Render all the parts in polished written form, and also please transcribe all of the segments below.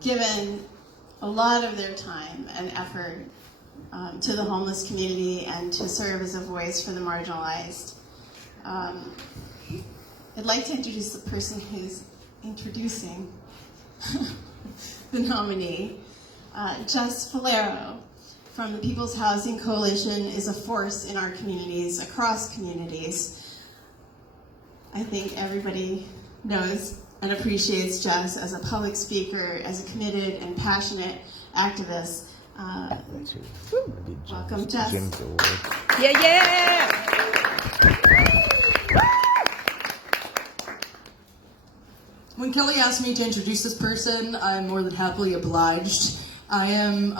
given a lot of their time and effort to the homeless community and to serve as a voice for the marginalized. I'd like to introduce the person who's introducing the nominee. Jess Falero from the People's Housing Coalition is a force in our communities, across communities. I think everybody knows and appreciates Jess as a public speaker, as a committed and passionate activist. Welcome, Jess. Yeah! When Kelly asked me to introduce this person, I'm more than happily obliged. I am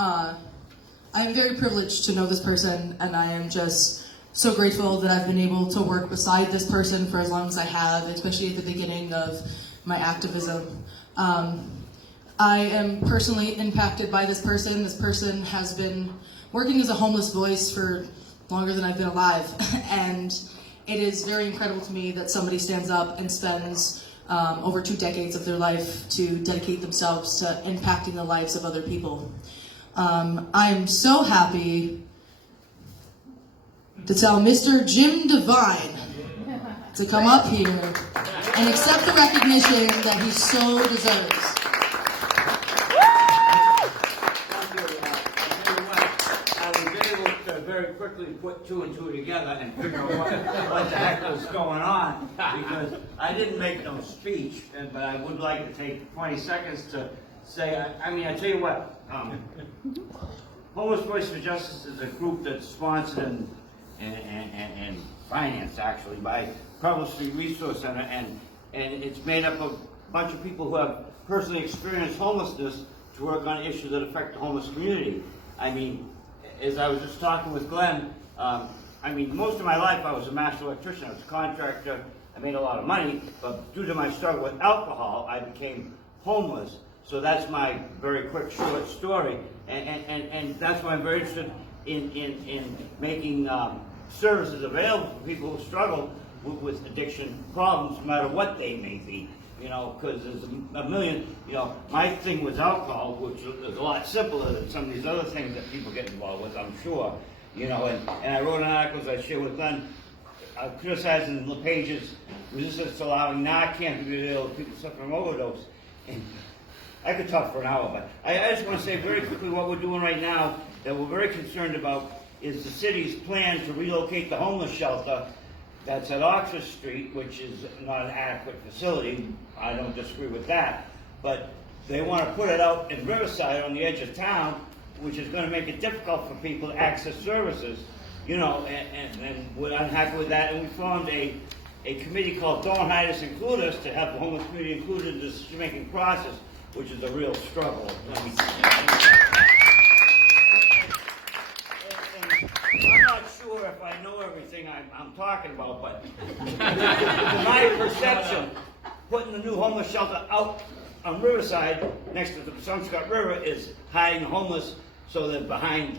very privileged to know this person, and I am just so grateful that I've been able to work beside this person for as long as I have, especially at the beginning of my activism. I am personally impacted by this person. This person has been working as a homeless voice for longer than I've been alive, and it is very incredible to me that somebody stands up and spends over 2 decades of their life to dedicate themselves to impacting the lives of other people. I'm so happy to tell Mr. Jim Devine to come up here and accept the recognition that he so deserves. I was able to very quickly put 2 and 2 together and figure out what the heck was going on, because I didn't make no speech, but I would like to take 20 seconds to say, I tell you what, Homeless Voice for Justice is a group that's sponsored and financed actually by Public Street Resource Center, and it's made up of a bunch of people who have personally experienced homelessness to work on issues that affect the homeless community. I mean, as I was just talking with Glenn, most of my life I was a master electrician, I was a contractor, I made a lot of money, but due to my struggle with alcohol, I became homeless. So that's my very quick, short story, and that's why I'm very interested in making services available for people who struggle with addiction problems, no matter what they may be. Because there's a million, my thing was alcohol, which is a lot simpler than some of these other things that people get involved with, I'm sure. And I wrote an article, as I shared with Glenn, criticizing LePage's resistance to allowing Narcan to be available to people suffering from overdose. And I could talk for an hour, but I just want to say very quickly what we're doing right now that we're very concerned about is the city's plan to relocate the homeless shelter that's at Oxford Street, which is not an adequate facility. I don't disagree with that, but they want to put it out in Riverside on the edge of town, which is going to make it difficult for people to access services, and we're unhappy with that, and we formed a committee called Don't Hide Us, Include Us, to have the homeless community included in the decision-making process, which is a real struggle. I'm not sure if I know everything I'm talking about, but in my perception, putting the new homeless shelter out on Riverside next to the Sunset River is hiding the homeless so they're behind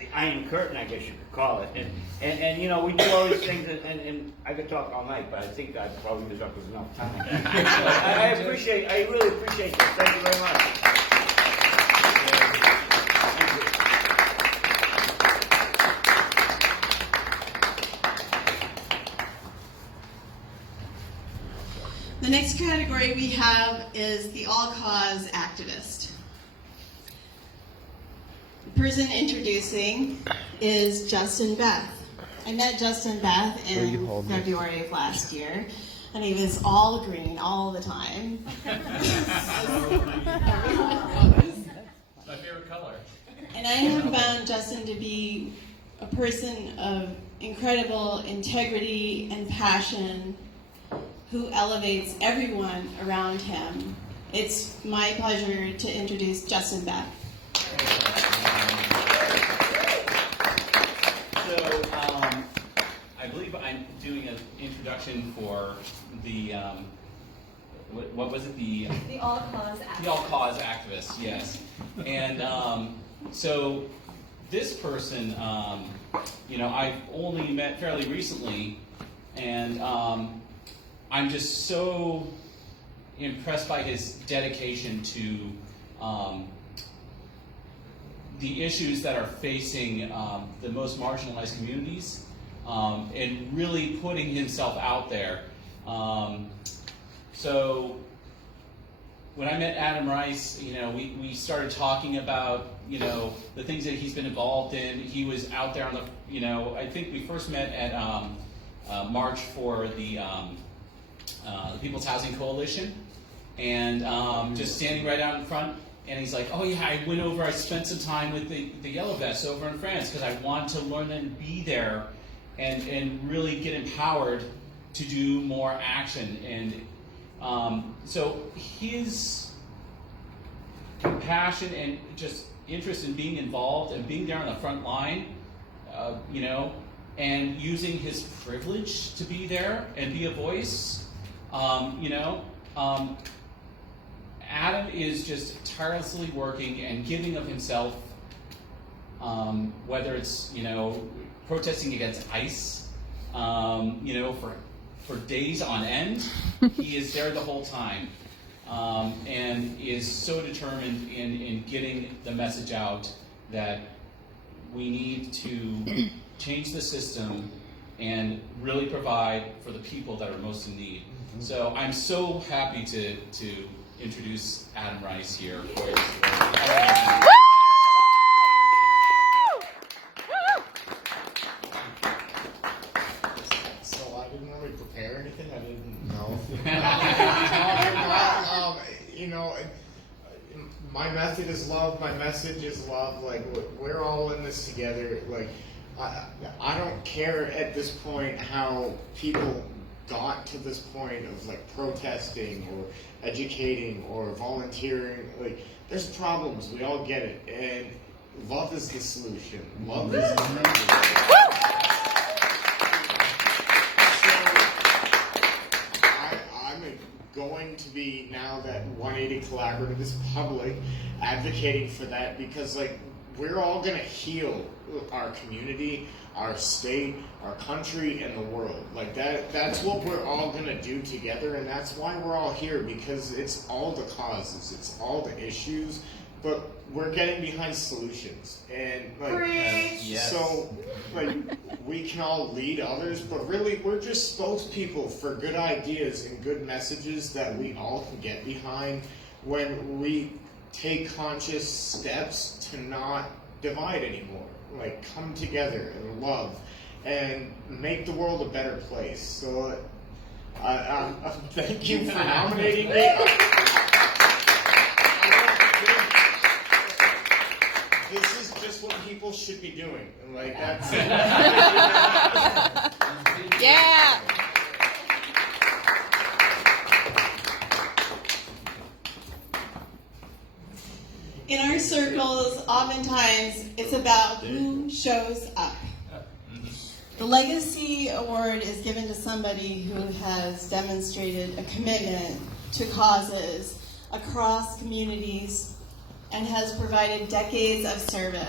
the Iron Curtain, I guess you could call it. And we do all these things, and I could talk all night, but I think I've probably used up enough time. I really appreciate this. Thank you very much. The next category we have is the all-cause activist. The person introducing is Justin Beth. I met Justin Beth in February of last year, and he was all green all the time. Everyone knows. My favorite color. And I have found Justin to be a person of incredible integrity and passion, who elevates everyone around him. It's my pleasure to introduce Justin Beth. So, I believe I'm doing an introduction for the, what was it? The all-cause activist. The all-cause activist, yes. And so this person, I've only met fairly recently, and I'm just so impressed by his dedication to the issues that are facing the most marginalized communities, and really putting himself out there. So when I met Adam Rice, we started talking about, the things that he's been involved in. He was out there on the, I think we first met at March for the People's Housing Coalition, and just standing right out in front. And he's like, oh yeah, I went over, I spent some time with the Yellow Vests over in France because I wanted to learn and be there and really get empowered to do more action. And so his compassion and just interest in being involved and being there on the front line, and using his privilege to be there and be a voice, Adam is just tirelessly working and giving of himself, whether it's, protesting against ICE, for days on end. He is there the whole time, and is so determined in getting the message out that we need to change the system and really provide for the people that are most in need. So I'm so happy to introduce Adam Rice here. So I didn't really prepare anything. I didn't know. My method is love. My message is love. Like, we're all in this together. Like, I don't care at this point how people got to this point of like protesting or educating or volunteering. Like, there's problems, we all get it, and love is the solution. Love is the remedy. So I'm going to be, now that 180 Collaborative is public, advocating for that, because like, we're all going to heal our community, our state, our country, and the world. Like, that's what we're all going to do together, and that's why we're all here, because it's all the causes, it's all the issues, but we're getting behind solutions. And like, so like, we can all lead others, but really we're just spokespeople for good ideas and good messages that we all can get behind when we take conscious steps to not divide anymore. Like, come together and love and make the world a better place. So thank you for nominating me. This is just what people should be doing. Like, that's it. Yeah. In our circles, oftentimes it's about who shows up. The Legacy Award is given to somebody who has demonstrated a commitment to causes across communities and has provided decades of service.